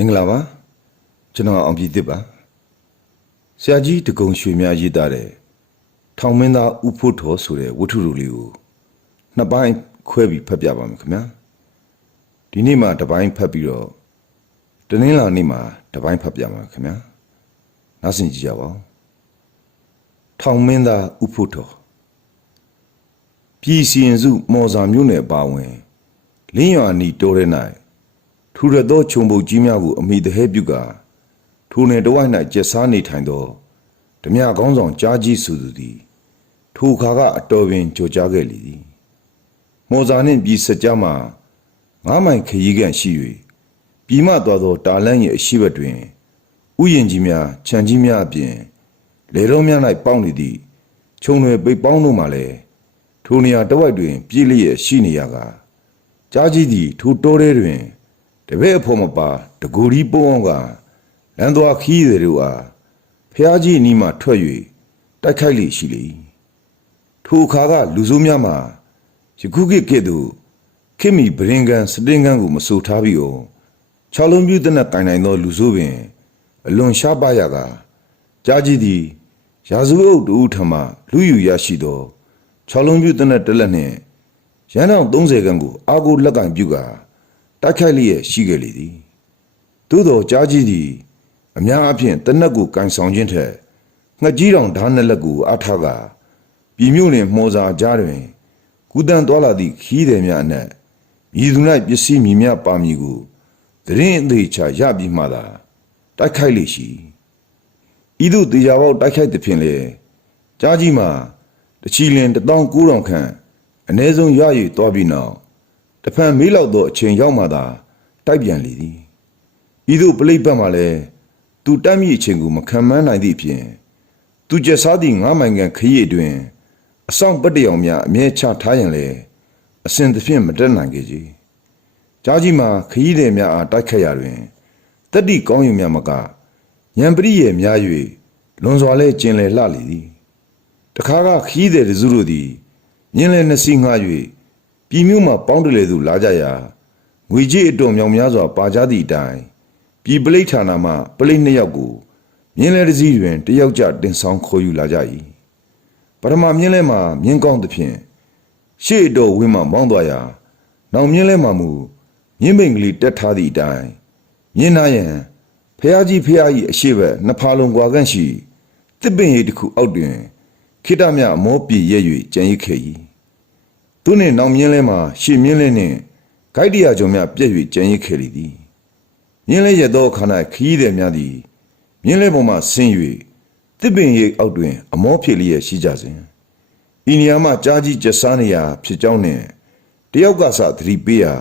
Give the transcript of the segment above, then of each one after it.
မင်္ဂလာပါကျွန်တော်အောင်ပြည်သစ်ပါဆရာကြီးတကုံရွှေများရေးသားတဲ့ထောင်မင်းသားဥဖို့ထော်ဆိုတဲ့ဝတ္ထုတူလေးကိုနှစ်ပိုင်းခွဲပြီးဖတ်ပြပါမယ်ခင်ဗျာဒီနေ့မှတစ်ပိုင်းဖတ်ပြီးတော့တနင်္လာနေ့မှတစ်ပိုင်းဖတ်ပြပါမယ်ခင်ဗျာနားဆင်ကြည့်ကြပါဦးထောင်မင်းသားဥဖို့ထော်ပြည်စီရင်စုမော်စာမျိုးနယ်ပါဝင်လင်းရွာနီတိုးတဲ့၌ ထူရသောခြုံပုတ်ကြီးများကိုအမိတဟဲပြုကာထိုနယ်တဝိုက်၌ကျက်စားနေထိုင်သောဓမြကောင်းဆောင်ကြားကြီးစုသူသည်ထိုခါကအတော်ပင်ကြော်ကြားခဲ့လေသည်မော်စာနှင့်ပြည်စကြမှာငားမိုင်ခရီးကန်ရှိ၍ပြည်မသွားသောတာလန်းရဲ့အရှိဘက်တွင်ဥယျင်ကြီးများခြံကြီးများအပြင်လေတော်များ၌ပေါင်းနေသည့်ခြုံတွေပိတ်ပေါင်းတို့မှလည်းထိုနေရာတစ်ဝိုက်တွင် ပြည့်လျက်ရှိနေရကားကြားကြီးသည်ထိုတိုးထဲတွင် တပည့်အဖို့မပါတကူဒီပုံအောင်ကလမ်းသွားခီးတွေတို့အားဖះကြီးအနီးမှထွက်၍တိုက်ခိုက်လိရှိလေ၏ထိုအခါကလူဆိုးများမှာယခုခေတ်ကဲ့သို့ခင်မီဗရင်ကန်စတင်ကန်ကိုမဆိုထားပြီးအောင်ခြောက်လုံးပြူတဲ့နဲ့တိုင်နိုင်သောလူဆိုးပင်အလွန်ရှားပါရကကြားကြီးသည်ရာဇဝတ်အုပ်တူထမလူယူရရှိသောခြောက်လုံးပြူတဲ့နဲ့တလက်နှင့်ရန်တော်30ခန်းကိုအာကိုလက်ကင်ပြုကာ တိုက်ခိုက်လျက်ရှိခဲ့လေသည်သို့သောကြားကြီးသည်အများအပြားတနက်ကိုကန်ဆောင်ခြင်းထက်ငှက်ကြီးတောင်ဓာတ်နှစ်လက်ကိုအားထားကာပြည်မြို့တွင်မှော်စာကြားတွင်ကုတန်တော်လာသည့်ခီးသည်များအနက်မြည်သူ၌ပစ္စည်းမြည်များပါမည်ကိုတရင်အသေးချာရပြီးမှသာတိုက်ခိုက်လိရှိဤသို့တေချာပေါက်တိုက်ခိုက်သည်ဖြင့်လေကြားကြီးမှာတချီလင်19000ခန့်အ ਨੇ ဆုံးရ၍သွားပြီးနောက် တဖန်မေးလောက်သောအချိန်ရောက်မှသာတိုက်ပြန်လေသည်ဤသို့ပလိတ်ပတ်မှလည်းသူတက်မိအချိန်ကိုမခံမန်းနိုင်သည့်အပြင်သူကျက်စားသည့်ငါးမိုင်ကန်ခရီးတွင်အဆောင်ပတ်တယောင်များအမြဲချထားရင်လေအစဉ်သဖြင့်မတက်နိုင်ကြကြီးကြားကြီးမှာခရီးသည်များအားတိုက်ခတ်ရတွင်တတိကောင်းယူများမကညံပရိရဲ့များ၍လွန်စွာလဲကျင်လေလှလေသည်တခါကခရီးသည်တစုတို့သည်မြင်းလဲနှစ်စီးငှား၍ ပြည်မြို့မှပေါင်းတလေသူလာကြရာငွေကြီးအတော်မြောင်များစွာပါကြသည့်အတိုင်းပြည်ပလိတ်ဌာနမှပလိတ်နှစ်ယောက်ကိုမြင်းလဲတစ်စီးတွင်တယောက်ကြတင်ဆောင်ခေါ်ယူလာကြ၏ပထမမြင်းလဲမှာမြင်းကောင်းသဖြင့်ရှေ့တော်ဝင်းမှမောင်းသွားရာနောက်မြင်းလဲမှာမူမြင်းပိန်ကလေးတက်ထားသည့်အတိုင်းမြင်းနာရန်ဖះကြီးဖះကြီးအရှိဘက်နှစ်ဖာလုံးကွာကန့်ရှိတစ်ပင်ရိပ်တစ်ခုအောက်တွင်ခိတ္တမြအမောပြေရဲ့၍ကြံရစ်ခဲ့၏ သူနှင့်နောက်မြင်းလဲမှာရှေ့မြင်းလဲနှင့်ဂိုက်တရာကျော်များပြည့်၍ကြံရစ်ခဲ့လေသည်မြင်းလဲရသောခါ၌ခီးသည်များသည်မြင်းလဲပေါ်မှဆင်း၍တစ်ပင်ရိပ်အောက်တွင် အမောဖြစ်လျက်ရှိကြစဉ်ဤနေရာမှကြားကြီးကျဆားနေရာဖြစ်ကြောင်းနှင့်တယောက်ကစသတိပေးရာ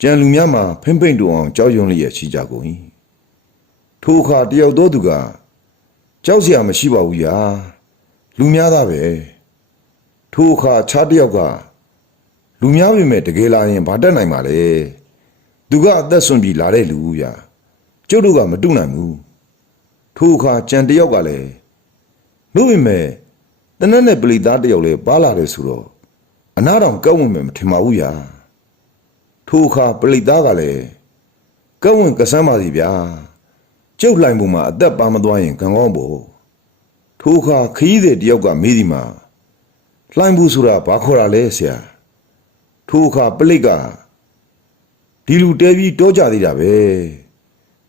ကြံလူများမှာဖိမ့်ဖိမ့်တူအောင်ကြောက်ရွံ့လျက်ရှိကြကုန်၏ထိုအခါတယောက်သောသူကကြောက်စရာမရှိပါဘူးယာလူများသားပဲထိုအခါခြားတယောက်က လူများပြီမဲ့တကယ်လာရင်ဘာတက်နိုင်ပါလဲသူကအသက်ဆွန်ပြီးလာတဲ့လူဗျာကျုပ်တို့ကမတုနိုင်ဘူးထိုအခါကြံတယောက်ကလည်းလို့ပြီမဲ့တနက်နဲ့ပလီသားတယောက်လည်းပါလာတယ်ဆိုတော့အနာတော်ကောက်ဝင်မယ်မထင်ပါဘူးယာထိုအခါပလိတ်သားကလည်းကက်ဝင်ကဆန်းပါစီဗျာကျုပ်လှိုင်ပုံမှာအသက်ပါမသွားရင်ကံကောင်းဖို့ထိုအခါခရီးသည်တယောက်ကမေးဒီမှာလှိုင်ဘူးဆိုတာဘာခေါ်တာလဲဆရာ ထိုအခါပလိတ်ကဒီလူတဲပြီးတောကြသေးတာပဲ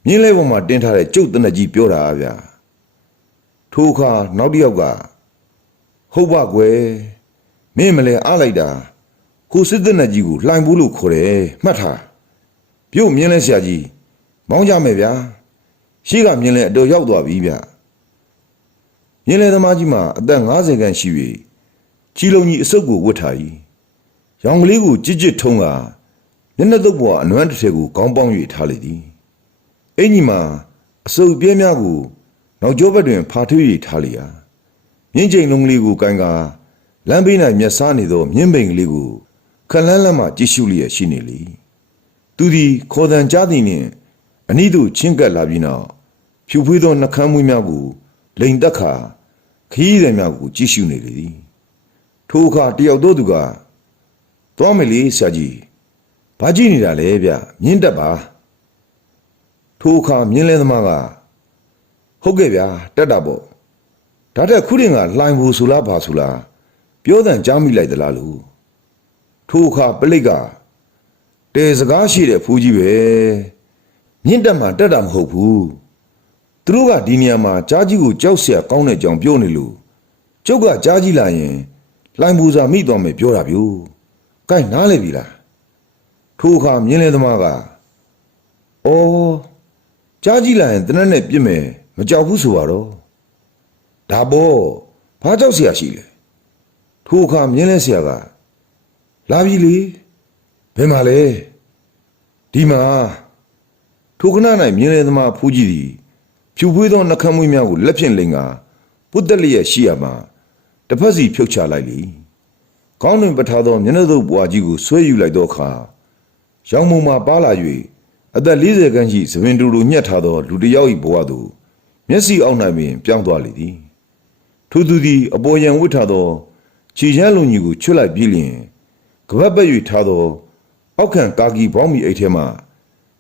မြင်းလဲပေါ်မှာတင်းထားတဲ့ကျုပ်တနက်ကြီးပြောတာဗျာထိုအခါနောက်တစ်ယောက်ကဟုတ်ပါကွယ်မင်းမလဲအားလိုက်တာကိုစစ်တဲ့နတ်ကြီးကိုလှိုင်ဘူးလို့ခေါ်တယ်မှတ်ထားပြုတ်မြင်းလဲဆရာကြီးမောင်းကြမယ်ဗျာရှိကမြင်းလဲအတော်ရောက်သွားပြီဗျမြင်းလဲသမားကြီးမှာအသက်50ခန့်ရှိ၍ကြီးလုံးကြီးအစုပ်ကိုဝတ်ထား၏ ရောင်ကလေးကိုကြစ်ကြစ်ထုံးကမျက်နှာသုတ်ပေါ်အနွမ်းတစ်ထည်ကိုခေါင်းပေါင်း၍ထားလေသည်အင်ကြီးမှာအစုပ်ပြဲများကိုနောက်ကျောဘက်တွင်ဖာထွေး၍ထားလျာမြင်းချိန်လုံးကလေးကိုကိုင်းကာလမ်းဘေး၌မျက်စားနေသောမြင်းပိန်ကလေးကိုခလန်းလန်းမှကြည့်ရှုလျက်ရှိနေလေသူသည်ခေါ်တန်ကြားသည်နှင့်အနီးသို့ချင်းကပ်လာပြီးနောက်ဖြူဖွေးသောနှကမ်းမွေးများကိုလိန်တက်ခါခီးသည်များကိုကြည့်ရှုနေလေသည်ထိုအခါတယောက်သောသူက သွားမယ်လေဆရာကြီးဘာကြည့်နေတာလဲဗျမြင်းတက်ပါထို ထိုအခါမြင်းလဲသမားကဟုတ်ကဲ့ဗျာတက်တာပေါ့ဒါတက်ခုရင်ကလှိုင်ဘူးဆိုလားဘာဆိုလားပြောတဲ့ကြားမိလိုက်သလားလို့ထိုအခါပလိတ်ကတဲစကားရှိတဲ့ဖူးကြီးပဲမြင့်တက်မှတက်တာမဟုတ်ဘူးသူတို့ကဒီနေရာမှာကြားကြီးကိုကြောက်เสียကောင်းတဲ့ကြောင်ပြောနေလို့ကျုပ်ကကြားကြီးလာရင်လှိုင်ဘူးစာမိသွားမယ်ပြောတာဗျို့။ ကိုင်းနားလေပြီလားထိုအခါမြင်းလဲသမားကအော်ကြားကြီးလာရင်တနက်နဲ့ပြစ်မယ်မကြောက်ဘူးဆိုတော့ဒါပေါ့ဘာကြောက်เสียရှိလဲထိုအခါမြင်းလဲเสียကလာပြီလေဘယ်မှာလဲဒီမှာထိုခဏ၌မြင်းလဲသမားဖူးကြီးသည်ဖြူပွေးသောနှကမ်းမွေးများကိုလက်ဖြင့်လိန်ကပုတ်တက်လျက်ရှိရမှာတစ်ဖက်စီဖြုတ်ချလိုက်လေ ကောင်းတွင်ပထားသောမျက်နှာသုပ်ပွားကြီးကိုဆွဲယူလိုက်သောအခါရောင်မုံမှပါလာ၍အသက်40ခန်းရှိသပင်တူတူညှက်ထားသောလူတစ်ယောက်၏ဘဝသို့မျက်စိအောက်၌ပင်ပြောင်းသွားလေသည်ထိုသူသည်အပေါ်ယံဝတ်ထားသောခြေချမ်းလုံကြီးကိုချွတ်လိုက်ပြီးလျင်ကပတ်ပတ်၍ထားသော အောက်ခံကာကီဘောင်းမီအိတ်ထဲမှ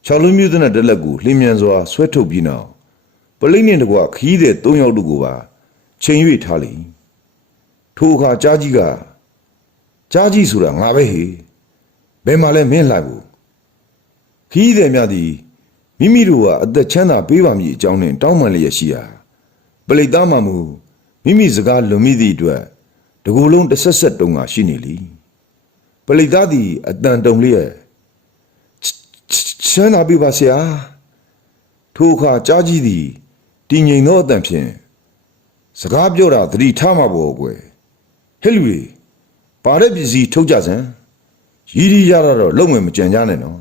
ခြောက်လုံးမျိုးသနက်တစ်လက်ကိုလှင်းမြန်စွာဆွဲထုတ်ပြီးနောက်ပလိမ့်နှင့်တကွခီးတဲ့၃ယောက်တို့ကိုပါချိန်၍ထားလေထိုအခါကြားကြီးက ကြားကြီးဆိုတာငါပဲဟေဘယ်မှာလဲမင်းလှဘူးခီးတဲ့များသည်မိမိတို့ကအသက်ချမ်းသာပေးပါမည်အကြောင်းနှင့်တောင်းပန်လျက်ရှိရာပလိတ်သားမှမူမိမိစကားလွန်မိသည့်အတွက်တကူလုံးတစ်ဆက်ဆက်တုံးကရှိနေလေပလိတ်သားသည်အတန်တုံလျက်ချမ်းသာပေးပါဆရာထိုအခါကြားကြီးသည်တည်ငြိမ်သောအတန်ဖြင့်စကားပြောတာသတိထားမှာပေါ့ကွယ်ဟဲ့လူတွေ ပါတဲ့ပစ္စည်းထုတ်ကြစမ်းရည်ရည်ရတာတော့လုံမယ်မကြံကြနဲ့နော်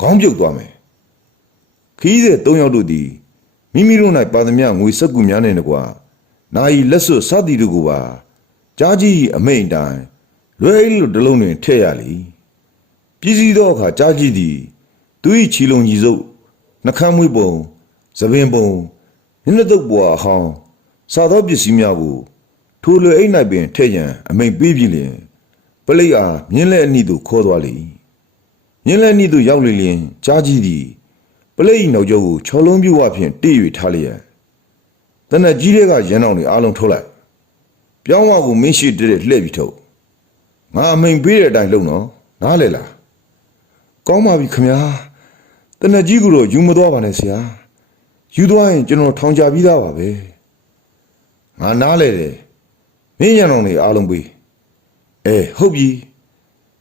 ခေါင်းပြုတ်သွားမယ်ခီးတဲ့၃ယောက်တို့သည်မိမိတို့၌ပါသမျှငွေစက်ကူများနဲ့တကွာနာယီလက်စွပ်စသည်တို့ကိုပါကြားကြီးအမိန်တိုင်းလွယ်လို့တလုံးတွင်ထည့်ရလီပြည်စည်းသောအခါကြားကြီးသည်သူ၏ချီလုံကြီးစုပ်နှခမ်းမွေးပုံသပင်ပုံမျက်နှာတုပ်ပွားအဟောင်းစားသောပစ္စည်းများကိုထိုလွယ်အိတ်၌ပင်ထည့်ရန်အမိန်ပေးပြီးလျင် ပလိတ်အားမြင်းလက်အနီးသို့ခေါ်သွားလေမြင်းလက်အနီးသို့ရောက်လေလျင်ကြားကြီးသည်ပလိတ်၏နောက်ကျောကိုချော်လုံးပြူဝဖြင့်တိ၍ထားလျက်တနက်ကြီးတွေကရန်အောင်တွေအားလုံးထုတ်လိုက်ပြောင်းဝကိုမင်းရှိတဲ့လှည့်ပြီးထုတ်ငါအမိန်ပေးတဲ့အတိုင်းလုပ်နော်နားလေလားကောင်းပါပြီခမညာတနက်ကြီးကတော့ယူမသွားပါနဲ့ဆရာယူသွားရင်ကျွန်တော်ထောင်ချပြီးသားပါပဲငါနားလေတယ်မင်းရန်အောင်တွေအားလုံးပေး အဲဟုတ်ပြီ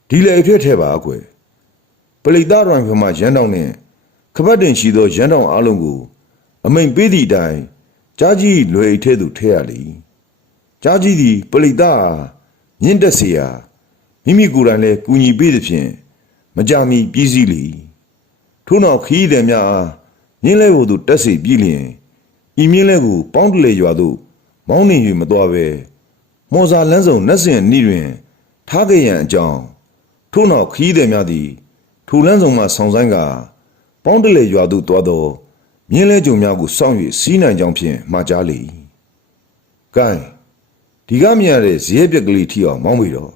ဒီလေအဖြစ်ထဲပါအကွယ်ပလိတ်သားရိုင်ဖမှာရန်တောင်နဲ့ခပတ်တင်ရှိသောရန်တောင်အားလုံးကို အမိန်ပေးသည့်အတိုင်းကြားကြီးလွယ်အိတ်ထဲသို့ထဲရလေကြားကြီးသည်ပလိတ်သားအားမြင့်တက်เสียမိမိကိုယ်တိုင်လည်းကူညီပေးသည်ဖြင့်မကြမီပြည်စည်းလေထို့နောက်ခီးသည်များအားမြင်းလဲကိုသူတက်စီပြည်လျင်ဤမြင်းလဲကိုပေါင်းတလေရွာသို့မောင်းနေ၍မတော်ပဲမော်စာလန်းစုံနတ်စင်ဤတွင် ထားခဲ့ရန်အကြောင်းထို့နောက်ခီးသည်များသည်ထိုလန်းစုံမှဆောင်းဆိုင်ကပေါင်းတလေရွာသို့တွားသောမြင်းလဲကြုံများကိုစောင့်၍စီးနိုင်ကြောင်းဖြင့်မှာကြားလေ၏။ကဲဒီကမြင်ရတဲ့ဇရဲပြက်ကလေးထီအောင်မောင်းပြီတော့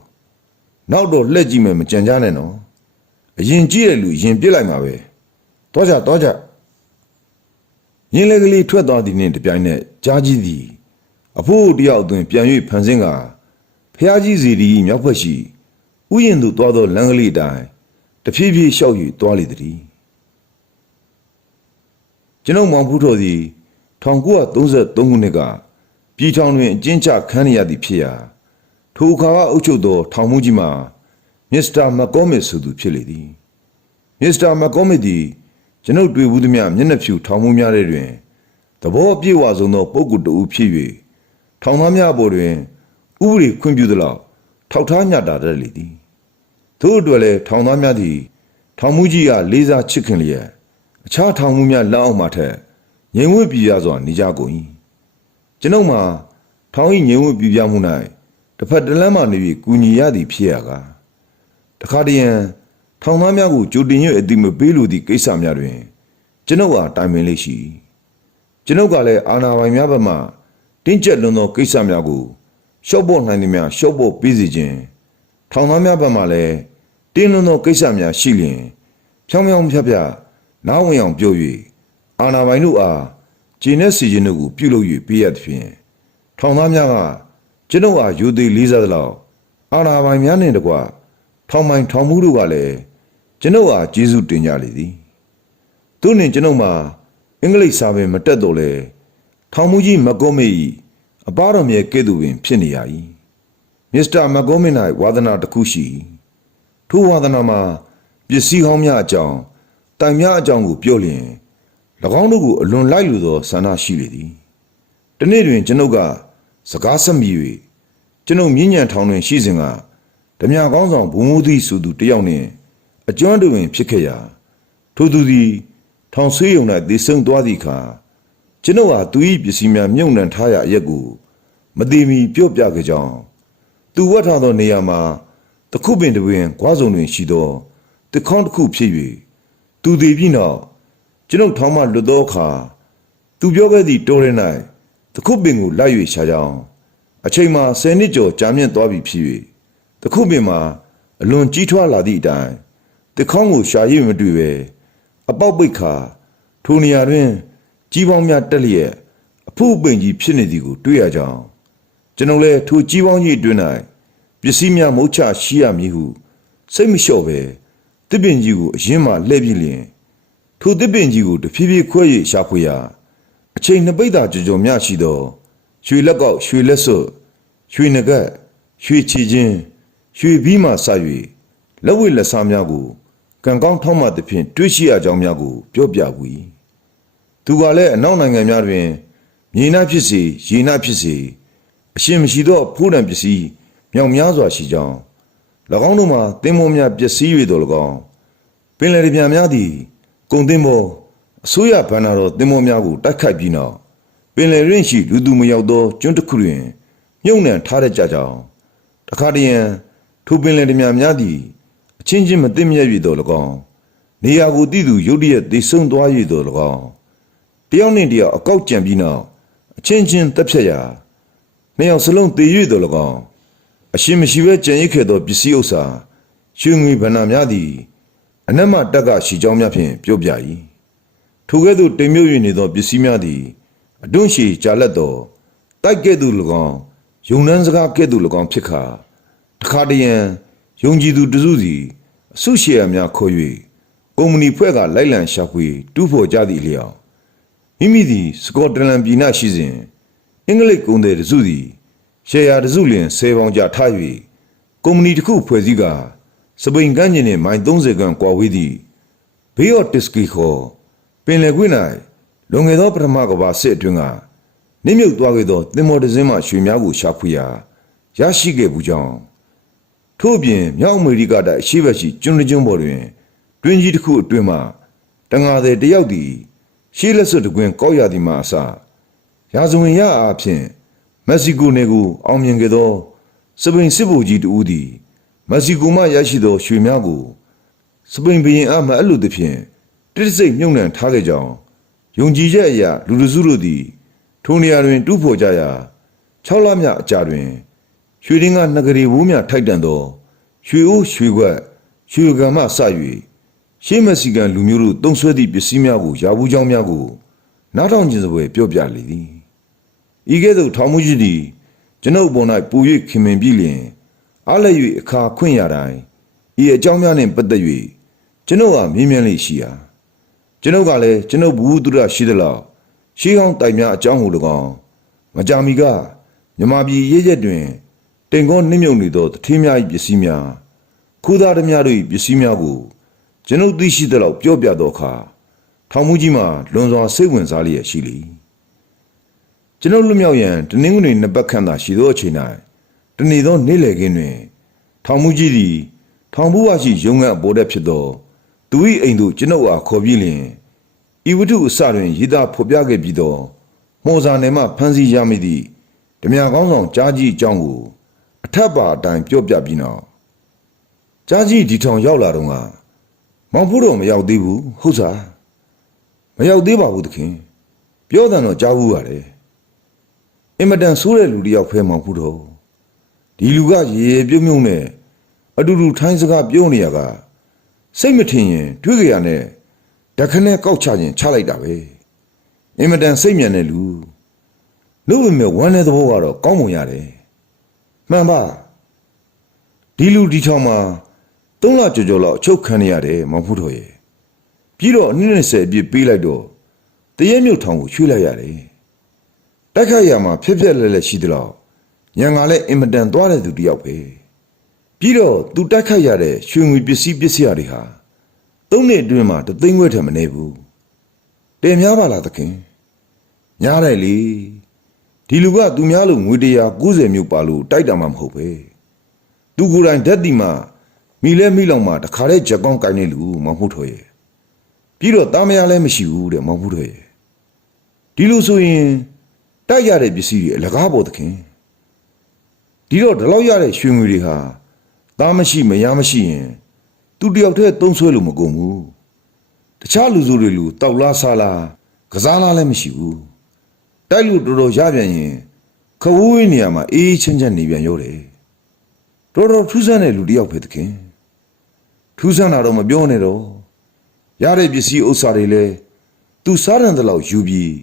နောက်တော့လှက်ကြည့်မယ်မကြံကြနဲ့နော်အရင်ကြည့်တဲ့လူရင်ပြစ်လိုက်မှာပဲတောကြတောကြရင်းလေကလေးထွက်သွားသည်နှင့်တပြိုင်နက်ကြားကြီးသည်အဖိုးတယောက်အတွင်ပြန်၍ဖန်ဆင်းက ဖះကြီးစီဒီမြောက်ဘက်ရှိဥယျင်သို့သွားသောလမ်းကလေးတိုင်းတဖြည်းဖြည်းလျှောက်၍သွားလေသည်ကျွန်ုပ်မောင်ဖူးတော်သည်1933ခုနှစ်ကပြည်ထောင်တွင်အကျဉ်းချခံရသည်ဖြစ်ရာထိုအခါကအုပ်ချုပ်သောထောင်မှုကြီးမှာမစ္စတာမက်ကောမစ်ဆိုသူဖြစ်လေသည်မစ္စတာမက်ကောမစ်သည်ကျွန်ုပ်တွေ့ဘူးသည်များမျက်နှာဖြူထောင်မှုများတဲ့တွင်သဘောအပြည့်အဝဆုံးသောပုဂ္ဂိုလ်တဦးဖြစ်၍ထောင်သားများပေါ်တွင် ဥပဒေခွင့်ပြုသလောက်ထောက်ထားညတာတတ်လေသည်ထို့အတွက်လည်းထောင်သားများသည်ထောင်မှုကြီးကလေးစားချစ်ခင်လျက်အခြားထောင်မှုများလက်အောက်မှထက်ငြိမ်ဝှက်ပြရစွာနေကြကုန်၏ကျွန်ုပ်မှာထောင်၏ငြိမ်ဝှက်ပြပြမှု၌တစ်ဖက်တစ်လမ်းမှနေ၍ကူညီရသည်ဖြစ်ရကားတခါတည်းရန်ထောင်သားများကိုကြိုတင်ရွအတိမပေးလိုသည့်ကိစ္စများတွင် ကျွန်ုပ်အားတိုင်ပင်လေးရှိကျွန်ုပ်ကလည်းအာနာပိုင်များဘက်မှတင်းကျပ်လွန်သောကိစ္စများကို ရှော့ဖို့နိုင်သည်များရှော့ဖို့ပြီးစီခြင်းထောင်သားများဘက်မှလည်းတင်းလွန်သောကိစ္စများရှိလျင်ဖြောင်းဖြောင်းဖြတ်ဖြတ်နားဝင်အောင်ပြော၍အာနာပိုင်တို့အားဂျင်းနဲ့စီရင်တို့ကိုပြုလုပ်၍ပေးရသဖြင့်ထောင်သားများကကျွန်ုပ်အားယူသည်လေးစားသလောက်အာနာပိုင်များနှင့်တကွထောင်ပိုင်ထောင်မှုတို့ကလည်းကျွန်ုပ်အားကျေးဇူးတင်ကြလေသည်သူနှင့်ကျွန်ုပ်မှာအင်္ဂလိပ်စာပင်မတက်တော့လေထောင်မှုကြီးမကုံးမေ၏ အပားတော်မြဲကဲ့သို့ပင် ဖြစ်နေရ၏မစ္စတာမကုံးမေ၌ဝါသနာတစ်ခုရှိ၏ထိုဝါသနာမှာပစ္စည်းဟောင်းများအကြောင်းတိုင်များအကြောင်းကိုပြောလျင်၎င်းတို့ကိုအလွန်လိုက်လိုသောဆန္ဒရှိလေသည်တနေ့တွင်ကျွန်ုပ်ကစကားဆက်မိ၍ကျွန်ုပ်မြင့်ညံထောင်တွင်ရှိစဉ်ကဓမြကောင်းဆောင်ဘုံမိုးသည်ဆိုသူတယောက်နှင့်အကျွမ်းတွင်ဖြစ်ခဲ့ရာထိုသူသည်ထောင်ဆွေးရုံ၌သေဆုံးသွားသည့်အခါ ကျွန်ုပ်ဟာသူ၏ပစ္စည်းများမြုပ်နှံထားရာအရက်ကိုမတိမီပြော့ပြခဲ့ကြောင်းသူဝတ်ထားသောနေရာမှာတခုပင်တစ်ပင်ကွာစုံတွင်ရှိသောတခေါင်းတစ်ခုဖြစ်၍သူသည်ပြီးနောက်ကျွန်ုပ်ထောင်မှလွတ်သောအခါသူပြောခဲ့သည့်တောရဲ၌တခုပင်ကိုလိုက်၍ရှာကြောင်းအချိန်မှာ10နှစ်ကျော်ကြာမြင့်သွားပြီဖြစ်၍တခုပင်မှာအလွန်ကြီးထွားလာသည့်အတိုင်းတခေါင်းကိုရှာရည်မတွေ့ပဲအပေါက်ပိတ်ခါထိုနေရာတွင် ကြီးပေါင်းများတက်လျက်အဖုအပိန်ကြီးဖြစ်နေသည်ကိုတွေ့ရကြောင်းကျွန်ုပ်လည်းထိုကြီးပေါင်းကြီးအတွင်း၌ပစ္စည်းများမုတ်ချရှိရမည်ဟုစိတ်မလျှော့ပဲတစ်ပင်ကြီးကိုအရင်မှလှည့်ပြီးလျင်ထိုတစ်ပင်ကြီးကိုတဖြည်းဖြည်းခွဲ၍ရှာဖွေရာအချိန်နှစ်ပိတ်သာကြကြုံများရှိသောရွှေလက်ကောက်ရွှေလက်စွပ်ရွှေနဂတ်ရွှေချီချင်းရွှေဘီးမှစ၍လက်ဝိလက်စားများကိုကံကောင်းထောက်မှသဖြင့်တွေးရှိရကြောင်းများကိုပြောပြပူ၏ သူကလည်းအနောက်နိုင်ငံများတွင်မြေနာဖြစ်စေရေနာဖြစ်စေအရှင်မရှိသောဖိုးတံပစ္စည်းမြောက်များစွာရှိကြောင်း၎င်းတို့မှာသင်္ဘောများပျက်စီး၍တော်၎င်းပင်လယ်ပြန်များသည်ကုန်သင်းပေါ်အစိုးရဘဏ္ဍာတော်သင်းပေါ်များကိုတိုက်ခိုက်ပြီးနောက်ပင်လယ်ရင်းရှိလူသူမရောက်သောကျွန်းတစ်ခုတွင်မြုပ်နှံထားတဲ့ကြကြောင်းတခါတရံထိုပင်လယ်ပြန်များသည်အချင်းချင်းမသိမြတ်၍တော်၎င်းနေရာကိုတည်သူရုတ်တရက်သိဆုံးသွား၍တော်၎င်း တယောက်နှင့်တယောက်အကောက်ကြံပြီးနောက်အချင်းချင်းတက်ဖြတ်ရာနှစ်ယောက်စလုံးတည်၍တော်၎င်းအရှင်မရှိဘဲကြံရစ်ခဲ့သောပစ္စည်းဥစ္စာရွှေငွေဗဏ္ဍာများသည်အနက်မှတက်ကရှီကြောင်းများဖြင့်ပြုတ်ပြ၏ထိုကဲ့သို့တိမ်မြုပ်၍နေသောပစ္စည်းများသည်အတွန်းရှည်ကြာလက်သောတိုက်ကဲ့သို့၎င်းယုံနှန်းစကားကဲ့သို့၎င်းဖြစ်ခါတခါတရံယုံကြည်သူတစုစီအဆုရှေရများခေါ်၍ကုမ္ပဏီဖွဲ့ကလိုက်လံရှာဖွေတူးဖော်ကြသည့်အလျောက် မိမိသည်စကော့တလန်ပြည်၌ရှိစဉ်အင်္ဂလိပ်ကုန်သည်တစုသည်ရှယ်ယာတစုလျင်10ပေါင်ကြာထား၍ကုမ္ပဏီတစ်ခုဖွဲ့စည်းကာစပိန်ကမ်းခြေနှင့်မိုင်30ခန့်ကွာဝေးသည့်ဘေးအော်တစ်စကီခေါ်ပင်လယ်ကွေ့၌လွန်ခဲ့သောပထမကမ္ဘာစစ်အတွင်းကနိမြုပ်သွားခဲ့သောသင်္ဘောတစ်စင်းမှရွှေများကိုရှာဖွေရာရရှိခဲ့မှုကြောင့်ထို့အပြင်မြောက်အမေရိကတိုက်အရှိဘက်ရှိကျွန်းတစ်ကျွန်းပေါ်တွင်တွင်းကြီးတစ်ခုအတွင်းမှတငါသည်တယောက်သည် ရှေးလက်စွပ်တကွင်းကောက်ရသည်မှအစရာဇဝင်ရအားဖြင့်မက္ဆီကိုနယ်ကိုအောင်မြင်ခဲ့သောစပိန်စစ်ဗိုလ်ကြီးတဦးသည်မက္ဆီကိုမှရရှိသောရွှေများကိုစပိန်ဘုရင်အားမအဲ့လိုသဖြင့်တိတိစိတ်မြုံနှံထားခဲ့ကြောင်းယုံကြည်ချက်အရာလူလူစုတို့သည်ထိုနေရာတွင်တူးဖော်ကြရာ6လမြအကြာတွင်ရွှေရင်းကနဂရီဝိုးမြထိုက်တန်သောရွှေအိုးရွှေခွက်ရွှေကံမှစ၍ ရှေးမက္ဆီကန်လူမျိုးတို့တုံးဆွဲသည့်ပစ္စည်းများကိုရာဘူးကြောင်းများကိုနားထောင်ခြင်းစပွဲပြောပြလေသည်ဤကဲ့သို့ထောင်မှုကြီးသည်ကျွန်ုပ်ပေါ်၌ပူ၍ခင်မင်ပြီးလျင်အားလည်း၍အခါခွင့်ရတိုင်းဤအကြောင်းများနှင့်ပတ်သက်၍ကျွန်ုပ်ဟာမြင်းမြန်းလေးရှိရာကျွန်ုပ်ကလည်းကျွန်ုပ်ဘူးသူရရှိသလောက်ရှေးကောင်းတိုင်များအကြောင်းကို၎င်းမကြာမီကမြမပြည်ရဲရက်တွင်တင်ကောနှိမ့်မြုပ်နေသောတထင်းများ၏ပစ္စည်းများခူးသားဓမြတို့၏ပစ္စည်းများကို ကျွန်ုပ်သိရှိသလောက်ပြောပြသောအခါထောင်မှုကြီးမှလွန်စွာစိတ်ဝင်စားလျက်ရှိလေကျွန်ုပ်လွတ်မြောက်ရန်တနင်္ဂနွေနှစ်ပတ်ခန့်သာရှိသောအချိန်၌တနေ့သောနေ့လည်ခင်းတွင် ထောင်မှုကြီးသည် ထောင်ဘူးဝရှိရုံငန်းအပေါ်တက်ဖြစ်သောသူ၏အိမ်သို့ကျွန်ုပ်အားခေါ်ပြီးလျင်ဤဝတ္ထုအစတွင်ရေးသားဖော်ပြခဲ့ပြီးသောမော်စာနယ်မှဖန်စီရမိသည့်ဓမြကောင်းဆောင်ကြားကြီးအကြောင်းကိုအထက်ပါအတိုင်းပြောပြပြီးနောက်ကြားကြီးဒီထောင်ရောက်လာတော့က မောင်ဖို့တော့မရောက်သေးဘူးဟုတ်စားမရောက်သေးပါဘူးသခင်ပြောတယ်တော့ကြားဘူးရတယ်အင်မတန်ဆိုးတဲ့လူတစ်ယောက်ဖဲမောင်ဖို့တော့ဒီလူကရေရေပြုံးမြုံနဲ့အတူတူထိုင်းစကားပြောနေရကစိတ်မထင်ရင်တွေ့ကြရနဲ့တခနဲ့ကောက်ချခြင်းချလိုက်တာပဲအင်မတန်စိတ်မြန်တဲ့လူလို့ပေမဲ့ဝမ်းတဲ့သဘောကတော့ကောင်းမွန်ရတယ်မှန်ပါဒီလူဒီချောင်းမှာ သုံးလကြော်ကြော်လောက်အချုပ်ခံနေရတယ်မောင်ဖူးတော်ရဲ့ပြီးတော့အနည်းနဲ့ဆယ်အပြစ်ပေးလိုက်တော့တရဲမြုပ်ထောင်ကိုရွှေ့လိုက်ရတယ်တိုက်ခိုက်ရမှာဖြက်ဖြက်လဲလဲရှိသလောက်ညံကလည်းအင်မတန်သွားတဲ့သူတစ်ယောက်ပဲပြီးတော့သူတိုက်ခိုက်ရတဲ့ရွှေငွေပစ္စည်းပစ္စည်းတွေဟာသုံးနှစ်အတွင်းမှာတသိန်းခွဲထက်မနည်းဘူးတင်များပါလားသခင်ညားတယ်လေဒီလူကသူများလို့ငွေတရား90မြို့ပါလို့တိုက်တာမှမဟုတ်ပဲသူကိုယ်တိုင်ဓာတ်တီမှာ မိလဲမိလောက်မှတခါတည်းချက်ကောင်းကိုင်းနေလူမဟုတ်ထော်ရဲ့ပြီးတော့တာမယာလည်းမရှိဘူးတဲ့မဟုတ်ထော်ရဲ့ဒီလိုဆိုရင်တိုက်ရတဲ့ပစ္စည်းတွေအလကားပေါ်သခင်ဒီတော့ဒီလောက်ရတဲ့ရွှေငွေတွေဟာသားမရှိမယားမရှိရင်သူတယောက်တည်းသုံးဆွဲလို့မကုန်ဘူးတခြားလူစုတွေလူတောက်လားစားလားကစားလားလည်းမရှိဘူးတိုက်လူတော်တော်ရပြန်ရင်ခဝူးဝေးနေရာမှာအေးအေးချမ်းချမ်းနေပြန်ရောတယ်တော်တော်ထူးဆန်းတဲ့လူတစ်ယောက်ပဲသခင် ထူးဆန်းတာတော့မပြောနဲ့တော့ရတဲ့ပစ္စည်းဥစ္စာတွေလည်းသူစားတဲ့လောက်ယူပြီး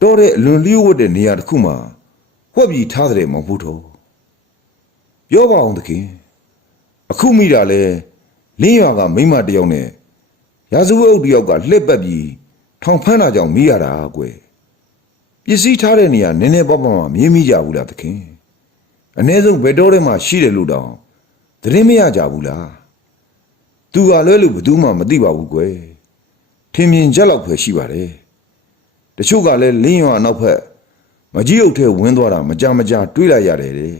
တော်တဲ့အလွန်လျှို့ဝှက်တဲ့နေရာတစ်ခုမှာဝှက်ပြီးထားတဲ့မဟုတ်ဘူးတော့ပြောပါအောင်သခင်အခုမိတာလဲလင်းရွာကမိန်းမတစ်ယောက်နဲ့ရာဇဝတ်အုပ်တယောက်ကလှက်ပတ်ပြီးထောင်ဖမ်းတာကြောင့်မိရတာကွယ်ပစ္စည်းထားတဲ့နေရာနည်းနည်းပေါ့ပေါ့မှမြင်မိကြဘူးလားသခင်အ ਨੇ ဆုံးဘယ်တော့တည်းမှရှိတယ်လို့တောင်သတင်းမရကြဘူးလား သူကလွဲလို့ဘယ်သူမှမသိပါဘူးကွယ်ထင်မြင်ချက်လောက်ပဲရှိပါတယ်တချို့ကလည်းလင်းရွာနောက်ဖက်မကြီးအုပ်ထဲဝင်သွားတာမကြမကြတွေးလိုက်ရတယ်တဲ့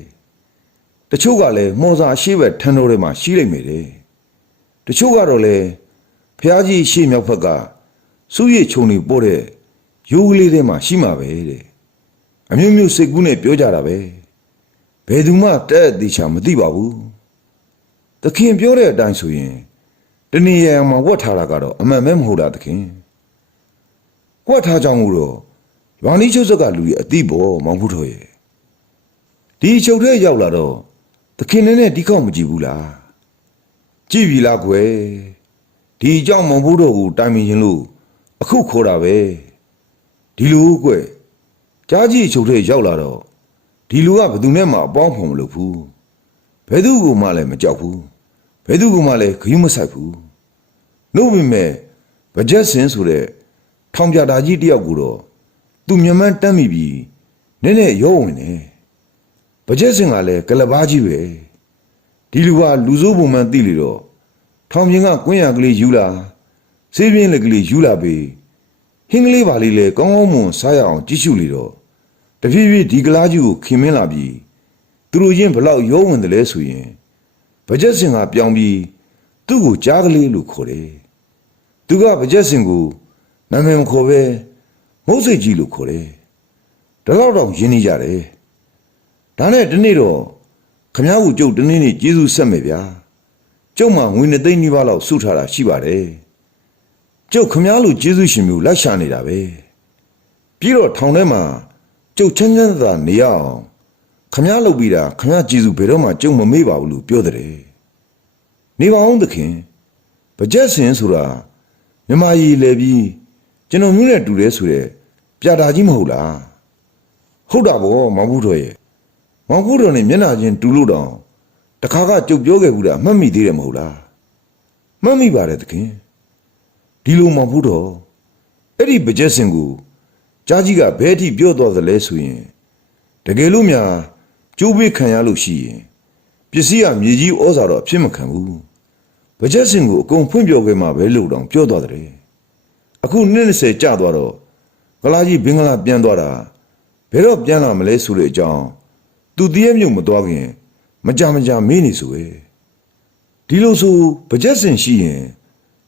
တချို့ကလည်းမော်စာအရှိဘက်ထန်းတော်ထဲမှာရှိလိုက်မိတယ်တချို့ကတော့လည်းဖះကြီးရှေ့မြောက်ဘက်ကစူးရည်ချုံနေပို့တဲ့ရိုးကလေးထဲမှာရှိမှာပဲတဲ့အမျိုးမျိုးစိတ်ကူးနဲ့ပြောကြတာပဲဘယ်သူမှတဲ့သေးချာမသိပါဘူးသခင်ပြောတဲ့အတိုင်းဆိုရင် တဏှီရံမှာဝတ်ထားတာကတော့အမှန်ပဲမဟုတ်လားသခင်ဝတ်ထားကြောင်းလို့ရွာနီးချုပ်ဆက်ကလူကြီးအတိပေါ်မောင်ဖူးတော်ရဲ့ဒီချုပ်ထဲရောက်လာတော့သခင်လည်းနဲ့ဒီခေါက်မကြည့်ဘူးလားကြည့်ပြီလားကွယ်ဒီအကြောင်းမဟုတ်ဘူးတော့ကိုတိုင်ပင်ရင်လို့အခုခေါ်တာပဲဒီလိုကွကြားကြီးချုပ်ထဲရောက်လာတော့ဒီလူကဘယ်သူနဲ့မှအပေါင်းဖော်မလုပ်ဘူးဘယ်သူကမှလည်းမကြောက်ဘူး ဘယ်သူကမှလည်းဂရုမစိုက်ဘူးနှုတ်မိမဲ့ဗကြက်စင်ဆိုတဲ့ထောင်ပြတာကြီးတယောက်ကိုတော့သူမြမန်းတမ်းမိပြီးနည်းနည်းရောဝင်နေဗကြက်စင်ကလည်းကလဘာကြီးပဲဒီလူကလူစိုးပုံမှန်သိလေတော့ထောင်ပြင်ကကွင်းရကလေးယူလာဆေးပြင်းလက်ကလေးယူလာပြီးဟင်းကလေးပါလေးလဲကောင်းကောင်းမွန်စားရအောင်ကြည့်ရှုလေတော့တဖြည်းဖြည်းဒီကလားကြီးကိုခင်မင်းလာပြီးသူတို့ချင်းဘလောက်ရောဝင်တယ်လဲဆိုရင် ဗကြက်စင်ကပြောင်းပြီးသူ့ကိုကြားကလေးလို့ခေါ်တယ်သူကဗကြက်စင်ကိုနာမည်မခေါ်ပဲမဟုတ်စိတ်ကြီးလို့ခေါ်တယ်ဒါတော့တော့ရင်းနေကြတယ်ဒါနဲ့ဒီနေ့တော့ခမ ्या ကိုကျုပ်ဒီနေ့နေ့ကျေးဇူးဆက်မယ်ဗျာကျုပ်မှငွေနှစ်သိန်းနီးပါးလောက်စုထားတာရှိပါတယ်ကျုပ်ခမားလူကျေးဇူးရှင်မျိုးလိုက်ရှာနေတာပဲပြီးတော့ထောင်ထဲမှာကျုပ်ချမ်းချမ်းသာသာနေရအောင် ခမားလုပ်ပြီးတာခမားကျေးဇူးဘယ်တော့မှကျုပ်မမေ့ပါဘူးလို့ပြောတယ်နေပါအောင်သခင်ဗကြက်စင်ဆိုတာမြမကြီးလဲပြီးကျွန်တော်မျိုးနဲ့တူတယ်ဆိုတဲ့ပြတာကြီးမဟုတ်လားဟုတ်တာဗောမောင်ဘူးတော်ရဲ့မောင်ဘူးတော်နဲ့မျက်နှာချင်းတူလို့တောင်တခါကကြုတ်ပြောခဲ့ဘူးလားမှတ်မိသေးတယ်မဟုတ်လားမှတ်မိပါတယ်သခင်ဒီလိုမှမဟုတ်တော့အဲ့ဒီပကြက်စင်ကိုကြားကြီးကဘဲအထိပြောတော်သလဲဆိုရင်တကယ်လို့များ ကျိုးပေးခံရလို့ရှိရင်ပစ္စည်းကမြေကြီးဩဇာတော့အဖြစ်မခံဘူးပကြက်စင်ကိုအကုန်ဖွင့်ပြောခဲ့မှပဲလို့တောင်ပြောတော်တယ်အခုနှစ်20ကြာသွားတော့ကလာကြီးဘင်္ဂလားပြန်သွားတာဘယ်တော့ပြန်လာမလဲဆိုတဲ့အကြောင်းသူတည်းမြုံမသွားခင် မကြမကြမေးနေဆိုပဲဒီလိုဆိုပကြက်စင်ရှိရင်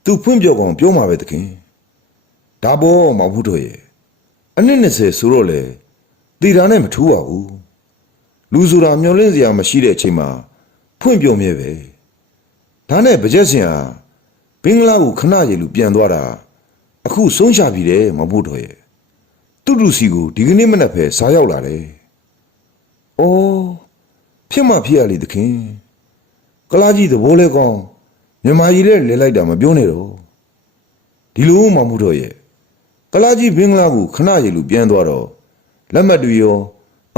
သူဖွင့်ပြောကောင်ပြောမှာပဲတခင်ဒါပေါ်မဟုတ်တော့ရဲ့အနည်း20ဆိုတော့လေတီတာနဲ့မထူးပါဘူး လူဆိုတာမျောလင့်စရာမရှိတဲ့အချိန်မှာဖွင့်ပြောမြဲပဲဒါနဲ့ပကြက်စင်ဟာဘင်္ဂလားကိုခဏရည်လူပြန်သွားတာအခုဆုံးရှာပြီတယ်မဟုတ်တော့ရဲ့တူတူစီကိုဒီကနေ့မနက်ပဲစားရောက်လာတယ်။အော်ဖြစ်မှဖြစ်ရလေသခင်။ကလာကြီးသဘောလဲကောင်းမြမကြီးလည်းလဲလိုက်တာမပြောနဲ့တော့ဒီလိုမှမှုတော့ရဲ့ကလာကြီးဘင်္ဂလားကိုခဏရည်လူပြန်သွားတော့လက်မှတ်တွေရော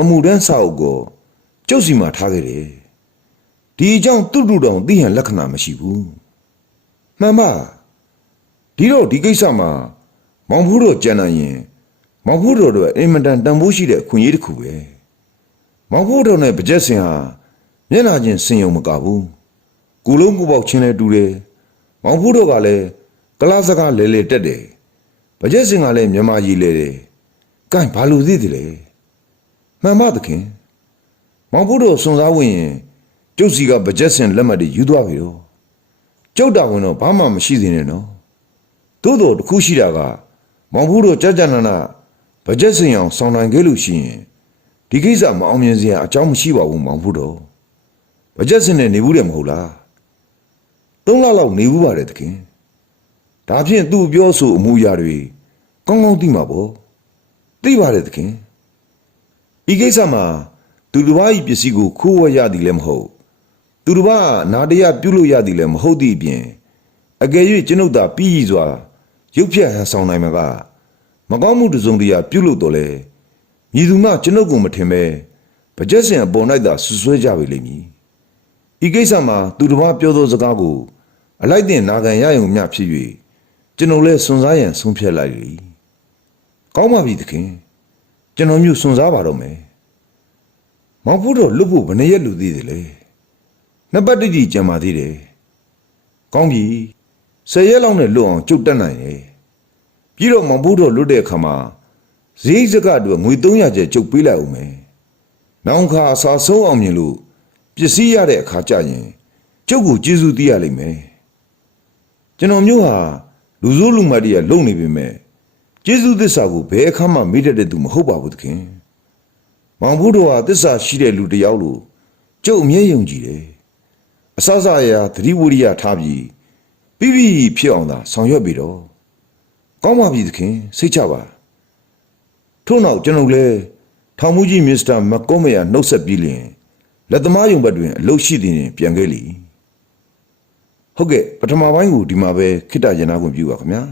အမှုတန်းစာအုပ်ကို ကျုပ်စီမှာထားခဲ့တယ်ဒီအကြောင်းသူ့တူတောင်သိဟန်လက္ခဏာမရှိဘူးမှန်ပါဒီတော့ဒီကိစ္စမှာမောင်ဖူးတော်ကြံနိုင်ရင်မောင်ဖူးတော်တို့အင်မတန်တန်ဖိုးရှိတဲ့အခွင့်အရေးတစ်ခုပဲမောင်ဖူးတော်နဲ့ဗကြက်စင်ဟာမျက်နှာချင်းစင်ယုံမကဘူးကိုလုံးကိုပေါက်ချင်းလဲတူတယ်မောင်ဖူးတော်ကလည်းကလားစကားလဲလဲတက်တယ်ဗကြက်စင်ကလည်းမြန်မာကြီးလဲတယ်ကဲဘာလို့သိတယ်လဲမှန်ပါသခင် မောင်ဖူးတော်စွန်စားဝင်ရင်ကျုပ်စီကဗကြက်စင်လက်မှတ်တွေယူသွားပြီတော့ကျုပ်တာဝန်တော့ဘာမှမရှိသေးနဲ့နော်သို့တော်တစ်ခုရှိတာကမောင်ဘူးတို့ကြကြနာနာဗကြက်စင်အောင်ဆောင်နိုင်ခဲ့လို့ရှိရင်ဒီကိစ္စမအောင်မြင်စရာအကြောင်းမရှိပါဘူးမောင်ဘူးတို့ဗကြက်စင်နဲ့နေဘူးတယ်မဟုတ်လားသုံးလလောက်နေဘူးပါတယ်တခင်ဒါဖြင့်သူ့ပြောဆိုအမှုအရာတွေကောင်းကောင်းသိမှာပေါ့သိပါတယ်တခင်ဒီကိစ္စမှာ သူတစ်ပါးဤပစ္စည်းကိုခိုးဝှက်ရသည်လည်းမဟုတ်သူတစ်ပါးကနာတရားပြုလို့ရသည်လည်းမဟုတ်သည့်အပြင်အကယ်၍ကျွန်ုပ်သာပြီးရည်စွာရုပ်ဖြတ်ဟန်ဆောင်နိုင်မှာကမကောင်းမှုတစ်စုံတရာပြုလုပ်တော့လေမြည်သူမှကျွန်ုပ်ကိုမထင်ပဲဗကြက်စင်အပေါ်၌သာဆွဆွဲကြပေလိမ့်မည်ဤကိစ္စမှာသူတစ်ပါးပြောသောစကားကိုအလိုက်တင်နာခံရယုံမျှဖြစ်၍ကျွန်ုပ်လည်းစွန်စားရန်ဆုံးဖြတ်လိုက်၏ကောင်းပါပြီသခင်ကျွန်တော်မျိုးစွန်စားပါတော့မယ် မောင်ဖို့တော့လွတ်ဖို့ဘယ်နှရက်လူသေးတယ်လဲနှစ်ပတ်တိတိကြံပါသေးတယ်ကောင်းပြီဆယ်ရက်လောက်နဲ့လွတ်အောင်ကြုတ်တက်နိုင်တယ်။ပြီးတော့မောင်ဘိုးတော်လွတ်တဲ့အခါမှာဈေးစကအတွက်ငွေ300ကျပ်ကြုတ်ပေးလိုက်အောင်မယ်။နောင်ခါအစာဆုံးအောင်မြင်လို့ပစ္စည်းရတဲ့အခါကျရင်ကျုပ်ကိုကျေးဇူးတည်ရလိမ့်မယ်။ကျွန်တော်မျိုးဟာလူစိုးလူမတ်တွေကလုံနေပေမဲ့ကျေးဇူးသစ္စာကိုဘယ်အခါမှမေ့တတ်တဲ့သူမဟုတ်ပါဘူးသခင်။ မောင်ဘိုးတော်ဟာသစ္စာရှိတဲ့လူတစ်ယောက်လို့ကျုပ်အမြဲယုံကြည်တယ်။အစစအရာသတိဝိရိယထားပြီးပြီးပြီဖြစ်အောင်သာဆောင်ရွက်ပြီတော့ကောင်းပါပြီသခင်စိတ်ချပါထို့နောက်ကျွန်ုပ်လည်းထောင်မှုကြီးမစ္စတာမကောမယာနှုတ်ဆက်ပြီးလျင်လက်သမားယုံဘက်တွင်အလုရှိသည်နှင့်ပြန်ခဲ့လိဟုတ်ကဲ့ပထမပိုင်းကိုဒီမှာပဲခိတ္တရနာခွင့်ပြုပါခင်ဗျာ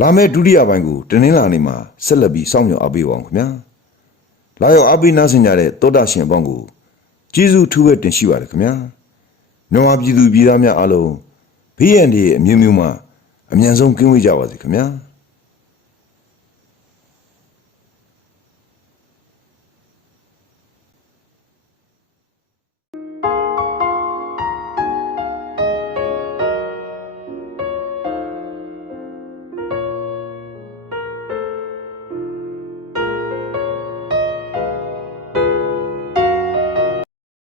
လာမယ့်ဒုတိယပိုင်းကို တင်းနှင်းလာနေမှာဆက်လက်ပြီးစောင့်မျှော်အားပေးပါအောင်ခင်ဗျာ လာရောက်အားပေးနားဆင်ကြတဲ့တောတာရှင်ပေါင်းကိုကျေးဇူးထူးပဲတင်ရှိပါတယ်ခင်ဗျာမြန်မာပြည်သူပြည်သားများအားလုံးဘေးရန်တွေအမျိုးမျိုးမှအမြန်ဆုံးကင်းဝေးကြပါစေခင်ဗျာ။